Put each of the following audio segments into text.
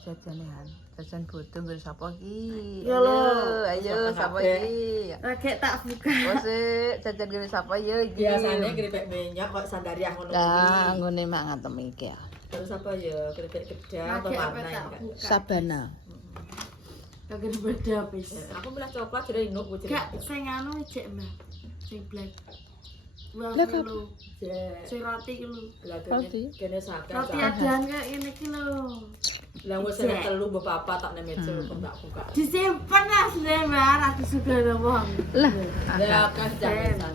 jajanehan. Jajan bodho nggo sapa iki? Yo lho. Ayo sapa iki? Lagi tak buka. Wes jajan nggo sapa ya iki? Biasane keripik minyak kok sandariah ngono Lah, kuwi. nggone mak ngantem iki ya. Terus apa ya keripik gedang apa Lagi apa warna tak ini, Kak? buka. Sabana. Lagi beda wis. Aku milih coklat jadi inuk gue Gak sing anu cek Mbak. Sing black. Wah, Lah, lho. Sing roti ki lho. Roti? Kene sakit. Roti adaan kayak ini ki lho. Lah wis ana telu mbok papa tak nang meja kok tak buka. Disimpen asline Mbak, aku suka wong. Lah, Ya kan jangan.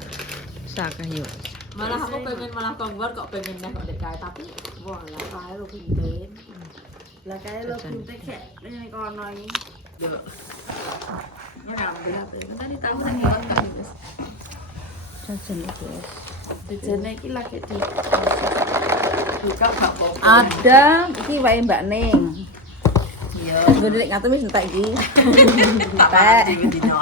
sakah yo. Malah aku pengen malah keluar kok pengen neh kok dekai tapi wah lah kae lu pinten. Lah kae lho buntek kayak ini kono iki. Yo. Ya ngambil apa ya? Tadi tahu tak ngewat wis. Jajan iki wis. Jejane iki lagi di Buka gak apa-apa. Ada, iki wae Mbak Ning. Iya. Nggone nek ngatem wis entek iki. Tak iki dino.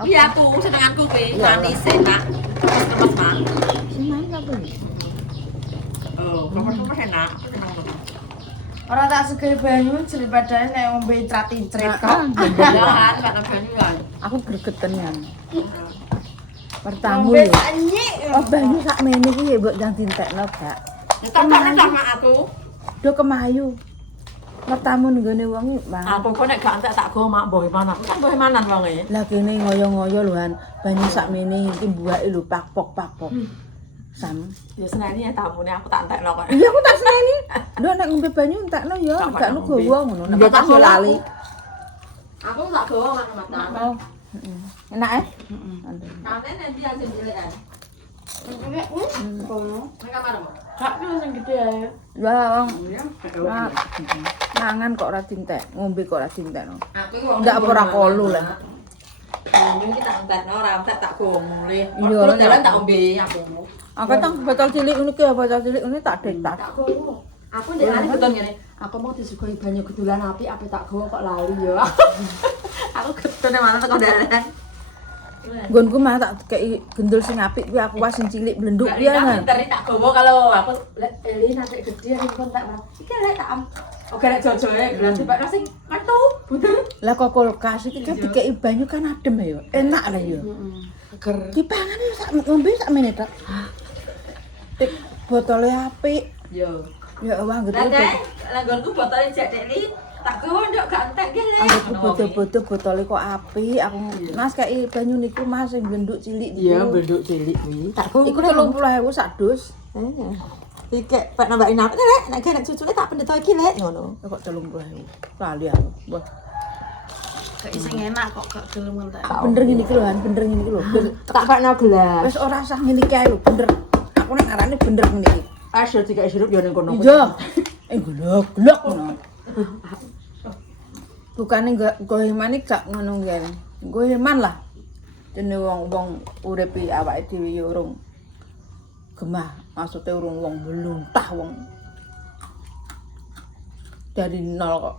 Iya aku senenganku kuwi manis enak. Terus mang. Senang apa iki? Oh, kamu enak. Aku seneng banget. Ora tak sugih banyu daripada nek ngombe trat-trit kok. Jangan makan banyu kan. Aku gregeten kan. Pertamu Ngombe ya. sak nyik. Oh banyu sak mene iki ya mbok jang dintekno, Kak. Ya tak sama aku. Do kemayu. Pertamu nggone wong Bang. Aku kok nek gak entek tak go mak mboh manan. Kan mboh manan wonge. Lah kene ngoyo-ngoyo lho Han. Banyu sak mene iki buake lho pakpok-pakpok. Sam. Ya seneni ya tamune aku tak entekno kok. Iya aku tak seneni. Nduk nek ngombe banyu entekno ya, Tak gak nu ngombe. gowo ngono. Nek Iya, pas tak yo ngono lali. Aku tak go matan. Oh. Heeh. Enak ya? Heeh. Kane nanti aja cilekan. Ngombe kono. Nang kamarmu. Gak lu sing gede ae. Lah wong Ya, Mak, mangan kok ora dintek, ngombe kok ora dintekno. aku wong Enggak ora kolu lah. Ini kita entekno ora entek tak go mulih. Iya, Terus iya. jalan tak ombe aku. Aku tang botol cilik ngono ki botol cilik ngene tak detak. Tak go. Aku ndekane beton ngene. Aku mau disugoi banyu gedulan api tak go kok lali ya. Aku getone mana teko dalan. Nggonku mah tak kei gendul sing apik kuwi aku was sing cilik blenduk Gak piye rina kan. pinter tak gowo kalau aku lek Eli nanti gede kon tak iki lek tak am. Oke lek jojoe berarti Pak sing metu bunder. Lah kok kulkas iki kan dikei banyu kan adem ya. Enak lah ya. Seger. Dipangan ya sak ngombe sak menit tok. Tik botole apik. Yo. Ya wah Lah gede. Dek, langgonku botole jak Deli tak gowo nduk gak entek ki lek. Aku bodo-bodo botole kok apik. Aku Mas kei banyu niku Mas sing blenduk cilik niku. Iya, benduk cilik kuwi. Tak gowo. Iku 30.000 sak dus. Iki Pak nambahin apa lek nek nek cucuke tak pendet iki lek ngono. Kok 30.000. Kali aku. Wah, Gak sing enak kok gak gelem entek. bener ngene iki lho, Han, bener ngene iki lho. Tak pakno gelas. Wis ora usah ngene iki ae lho, bener. Aku nek ngarane bener ngene iki. Asyik tiga sirup yo ning kono. Iya. Glok-glok ngono. Bukane goheman iki gak ngono ngene. Goheman lah. Dene wong-wong uripe awake dhewe ya urung gemah, maksudnya urung wong meluntah wong. Dari nol kok.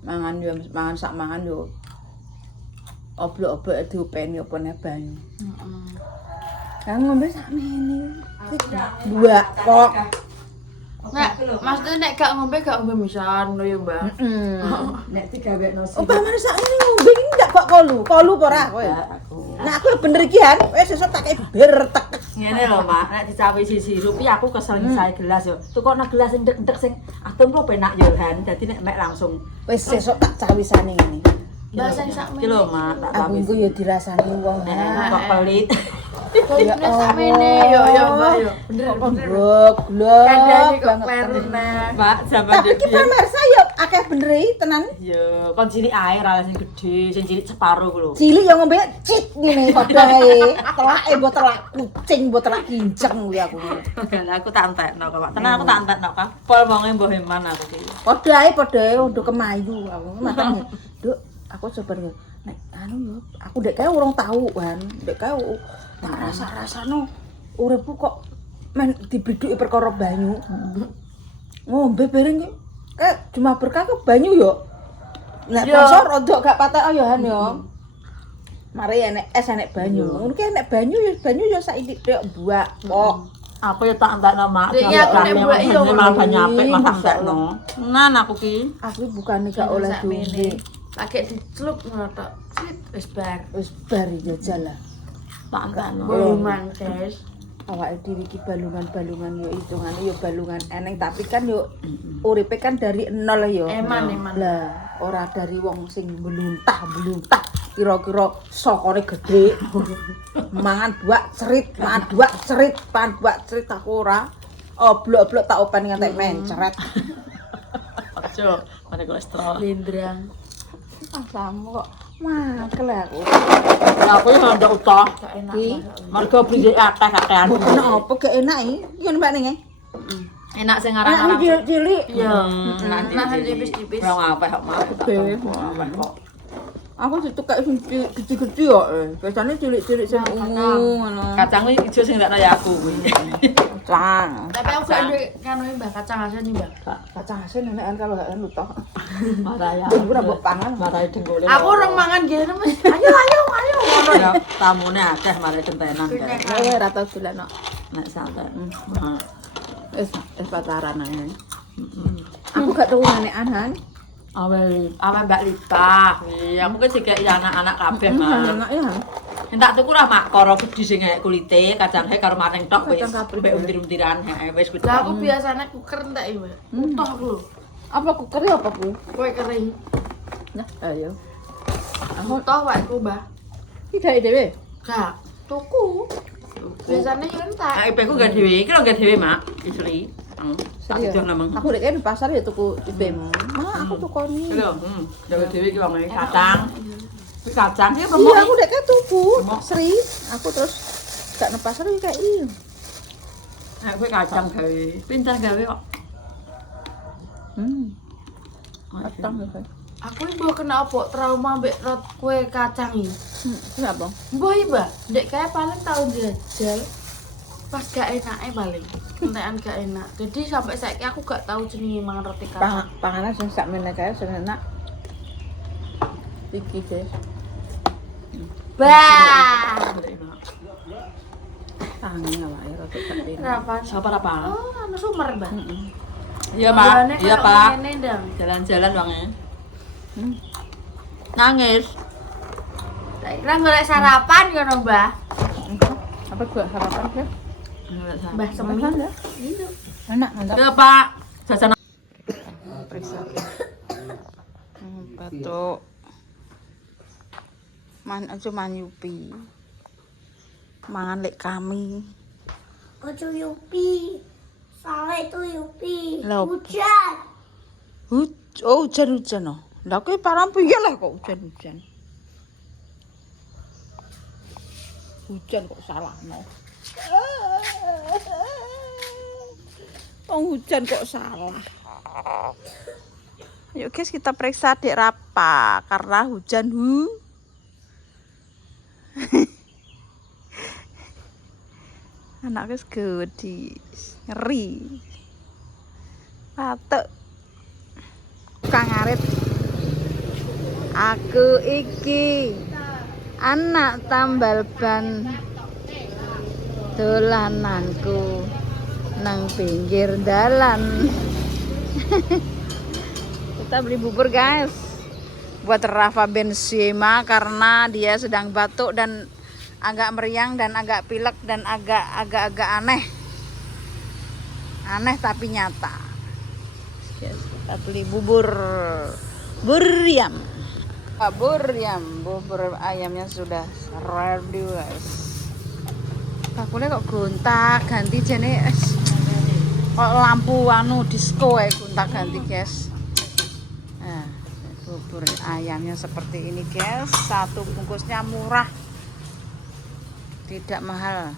Mangan yo mangan sak mangan yo. Oblok-oblok diopeni apa neh banyu. Heeh. Kan ngombe sak mene. Dua kok. Nek maksudnya nek gak ngombe misan lho ya, Mbak. Nek digawekno Oh, pamane sak ini ngombe iki ndak kok kolu. Kolu apa ora kowe? aku. Nah, aku bener iki Han. Wis sesuk tak kei bir tek. Ngene lho, Mak, nek dicawisi sirup iki aku kesel saya gelas yo. Tukokno gelas sing ndek-ndek sing atom lo penak yo, Han. Dadi nek mek langsung Wis sesuk tak cawisane ngene. Mbak sing sak iki lho, Mak, tak Aku cawisi. engko ya dirasani wong. Nek kok pelit. Ya Nek sak mene yo ya, Mbak yo. Bener bener. Glok, glok. Kandhane kok banget. kleru neh. Mbak, zaman Tapi iki pamersa ya akeh bener iki tenan. yo kon cilik ae ra sing gedhe, sing cilik separo ku lho. Cilik ya ngombe cit ngene padha ae. Telake mbok telak kucing, mbok telak kinjeng kuwi aku. Lah aku tak entekno kok, Pak. Tenan aku tak entekno kok. Pol wonge mbah Heman aku iki. Padha ae udah kemayu aku. Matane, Duk, aku coba nek anu yo, aku ndek kae urung tau kan. Ndek kae tak rasa-rasano uripku kok men dibiduki perkara banyu. Ngombe bareng iki. Cuma berkah ke banyu yo. Nek Yo. poso rada gak patek yo Han yo. Mari enek es enek banyu. Ngono ki enek banyu yo saiki tok buak kok. Aku ya tak entekno mak. Dek, aku nek mbak iyo malah banyak apik ngono. malah entekno. Nan aku ki. Aku bukannya gak oleh duwe. Pakai dicelup ngono tok. Crit wis bar. Wis bar jajal lah. Tak entekno. Boluman, guys. Awake dhewe iki balungan-balungan yo hitungane yo balungan eneng tapi kan yo uripe kan dari nol yo. Eman. Lah ora dari wong sing mluntah kira-kira sokone gede. Mangan buak cerit, mangan buak cerit aku ora. Oblok-oblok tak open ngantek mencret. Ojo, mana kolesterol. Lindrang. Asamu kok makel aku. Ya aku yo ndak utah. Gak enak. Iki Mergo brinjik akeh kakean. bukan apa gak enak iki. Yo mbak ning. Enak sing Anak arang-arang. cilik. Iya, Nanti tipis-tipis. Ora apa kok mak. Gede. Aku ditukak sing gede-gede kok. Biasane cilik-cilik sing ungu ngono. Kacang iki ijo sing ndakno ya aku kuwi. Kacang. Tapi aku gak duwe kanu mbak kacang asin nih mbak. Kacang asin nenekan kalau gak anu toh. Marah ya. Ora mbok pangan. Marah denggole. Aku orang mangan gini mas. Ayo ngono ya. ya tamune akeh marah gentenan. Kowe ora tau dolan kok. Nek santai. Wis pacaran ae. Aku gak tau nenekan. Awe Mbak Lita. Iya, aku kan sik anak-anak kabeh, Mak. Enak ya. Entak tuku lah mak karo gedhi sing kayak kulite, kacanghe karo maning tok wis. Kacang kapri. Mbek untir-untiran wis kuwi. Lah aku biasanya kuker entek iki mbak. Utuh aku lho. Apa kuker ya apa ku? Kue kering. Nah, ayo. Utuh wae ku mbak. Tidak dhewe. Gak. Tuku. Biasanya yo entek. Nek ipeku gak dhewe, iki lho gak dhewe, Mak. Istri. Serius. Aku namang. Aku dek di pasar ya tuku ibem. Mah aku tukoni. Lho, dhewe iki wong kacang. Iki kacang iki Iya, aku dek tuku. Sri, aku terus gak nang pasar iki kayak iya. Nek kowe kacang gawe, pinter gawe kok. Kacang ya. Aku iki mbok kena apa trauma mbek rot kue kacang iki. Kenapa? Mbok iki mbak, ndek kae paling tahun jajal. Pas gak enake paling. Entekan gak enak. Jadi sampai saiki aku gak tahu jenenge mangan roti kacang. Panganan sing sak meneh kae sing enak. Iki guys. Bah. Tangi awake roti gede. Kenapa? Apa? Oh, anu sumer, Mbak. Iya, Pak. Tujuannya Iya, kalau Pak. ngene, Ndang. Jalan-jalan wonge. Nangis. Tak kira golek sarapan ngono, Mbah. Apa gua sarapan ya? Mbah semen. ya? Enak, mantap. Iya, Pak. Jajan Periksa. Batuk. Cuma nyupi. Mangan lek kami. Ojo Yupi. Salah itu Yupi. Lah, Hujan. Hujan-hujan oh. Lah kowe parang piye lah kok hujan-hujan. Hujan kok salahno. Hujan kok salah. Yuk guys, kita periksa Dek Rapa karena hujan Anak guys gede, ngeri. Patek. Kang Arit. Aku iki anak tambal ban dolananku nang pinggir dalan. Kita beli bubur guys buat Rafa Benzema karena dia sedang batuk dan agak meriang dan agak pilek dan agak aneh tapi nyata. Yes, kita beli bubur ayam. Bubur ayamnya sudah ready guys. Bakule kok gontak ganti jane kok lampu anu disco gontak ganti guys. Nah, bubur ayamnya seperti ini guys. Satu bungkusnya murah. Tidak mahal.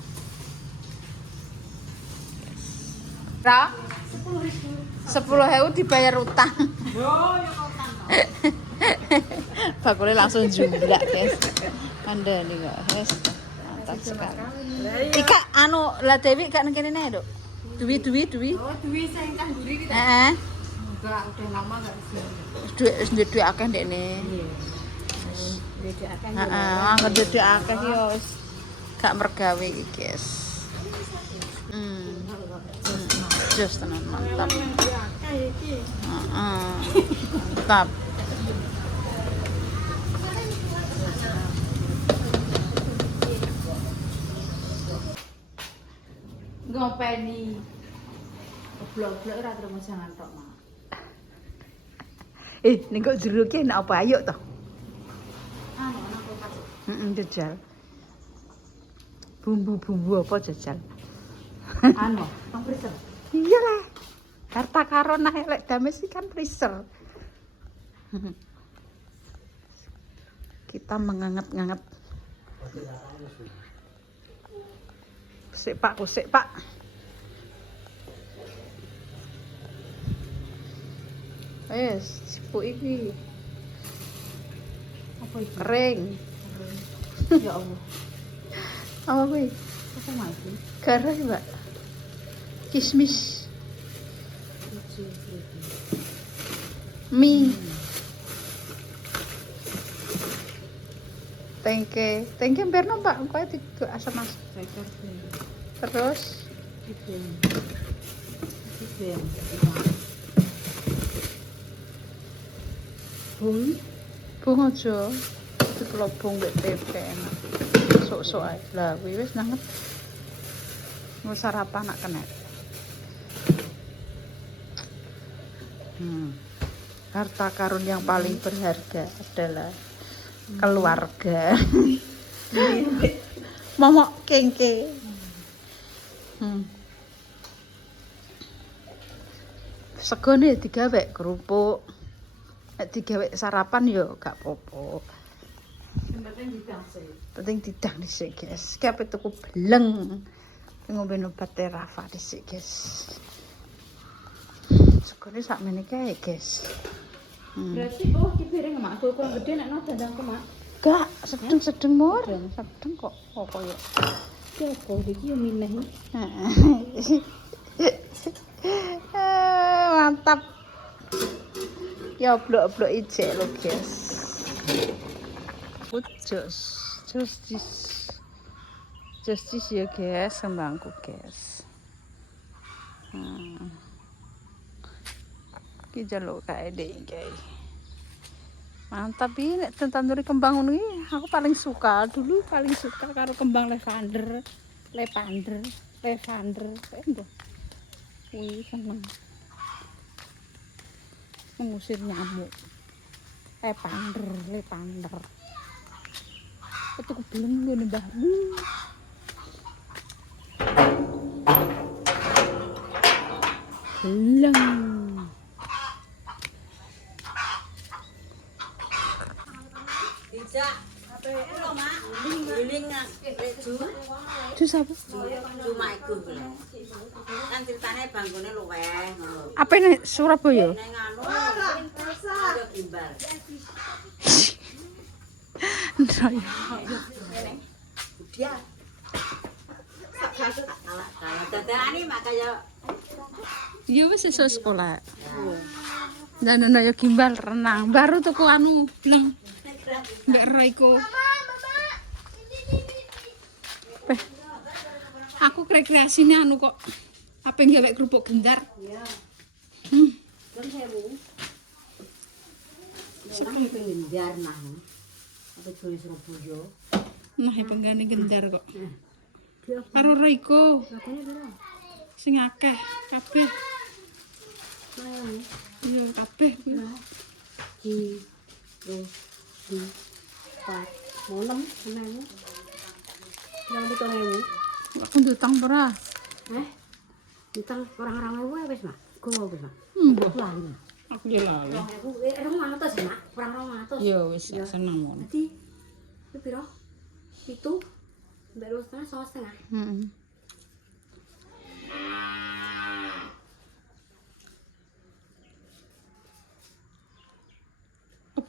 Ra? 10.000 dibayar utang. Bakule langsung jumlah guys. Anda nih guys. Mantap sekali. Ika anu lah Dewi gak nang kene nek, Duk. Duwi. Oh, duwi sing kang mburi iki. Heeh. Enggak, udah lama enggak kesini. Duit akeh ndekne. Beda akeh. Heeh, anggo duit akeh yo wis gak mergawe iki, guys. Jos tenan mantap. Mantap. Ngopeni. Blok-blok ora terima jangan tok, Mak. Ning kok jero ki enak apa ayo to? Anu ana kulkas. Jajal. Bumbu-bumbu apa jajal? Anu, nang freezer. Iyalah. Harta karun nah lek dames iki kan freezer. Kita menganget-nganget. Sik Pak, kusik Pak. Wes, sipuk iki. Apa iki? Kering. Ya Allah. Apa kuwi? Apa mati? Garas, Mbak. Kismis. Mie. Tengke. Tengke berno, Mbak. Kowe tiga asam-asam. Ceker. Terus Iben. Bung. bung aja. Itu kelobong mbek tempe enak. Sok-sok ae. Lah, kuwi wis nanget. Mau sarapan nak kena. Harta karun yang paling berharga adalah keluarga. Momok kengke. Segone digawe kerupuk. Nek digawe sarapan yo gak apa-apa. Penting didang sih. Penting didang dhisik, guys. Ki ape tuku beleng. Ngombe obat Rafa dhisik, guys. Segone sakmene kae, guys. Berarti ki piring Mak, aku kurang gede nek no dandangku Mak. Gak, sedeng-sedeng mur. Sedeng kok koyo. Ki apa iki yo mineh. Mantap. Ya blok-blok ijek lo, guys. Just ya, guys, kembangku, guys. Ki jaluk kae dek iki. Mantap iki nek tentanduri kembang ngono iki aku paling suka karo kembang lavender. Wih, seneng. Mengusir nyamuk. Lavender. Itu belum ngene Mbah. Belum. Jus apa? Cuma iku kuwi. Kan ceritane banggone luweh ngono. Apa ini Surabaya? Ning anu ayo gimbal. Dia. Salah dadane mak kaya Ya wis iso sekolah. Dan ana yo gimbal renang. Baru tuku anu bleng. Mbak Royko. Aku rekreasine anu kok. Apa gawe kerupuk gendar? iya. Hmm. Kan sewu. Sekarang pengen biar mah. Apa tulis Surabaya. Nah, penggane gendar kok. Karo Royko. Katanya berapa? Sing akeh kabeh. Iya, kabeh kuwi. Empat, mau 6 sebenarnya. Yang di Tongewu. Aku ndutang ora. Ditang orang-orang ewu wis, Mak. Gowo wis, Mak. Mbah, Lali. aku ya lali. 200, Mak. Kurang 200. Ya wis seneng ngono. Dadi itu piro? Itu mbak lu setengah, Heeh.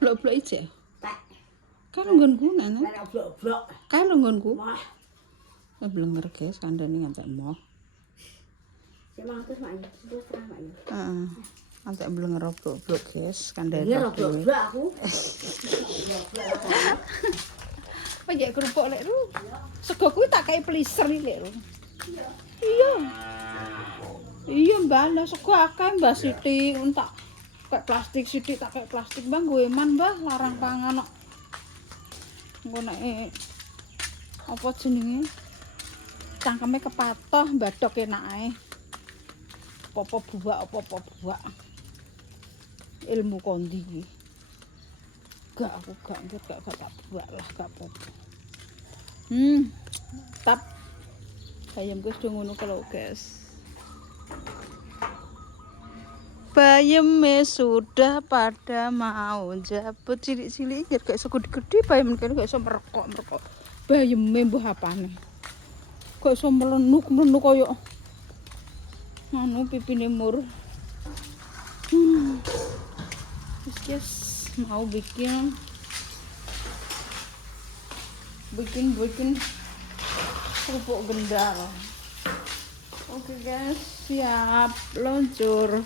Blok-blok ijek. tak. Kan nggonku nana. Nek blok-blok. Kae lho nggonku. Wah, Blenger guys, kandhane ngantek moh. sik 100, Mak. Itu setengah, Mak. Heeh. Antek blenger blok-blok guys, kandhane. Iya, blok-blok aku. Apa ya kerupuk lek lu? Sego kuwi tak kae pliser iki lek lu. Iya. Iya mbak, lah sego akeh mbak Siti, entak kayak plastik Siti tak kayak plastik mbak gue man mbak larang pangan kok. Engko nek apa jenenge? Cangkeme kepatoh mbadok enak ae. Apa buak. Ilmu kondi iki. Gak aku gak tak buak lah gak apa-apa. Tap. Bayam guys udah ngono kalau guys. Bayamnya sudah pada mau jabut cilik-cilik jar kayak segede-gede bayam kan kayak iso merekok. Bayamnya mbah apane? Kok iso melenuk koyo anu pipine mur. Guys, mau bikin kerupuk gendal. Oke guys, siap luncur.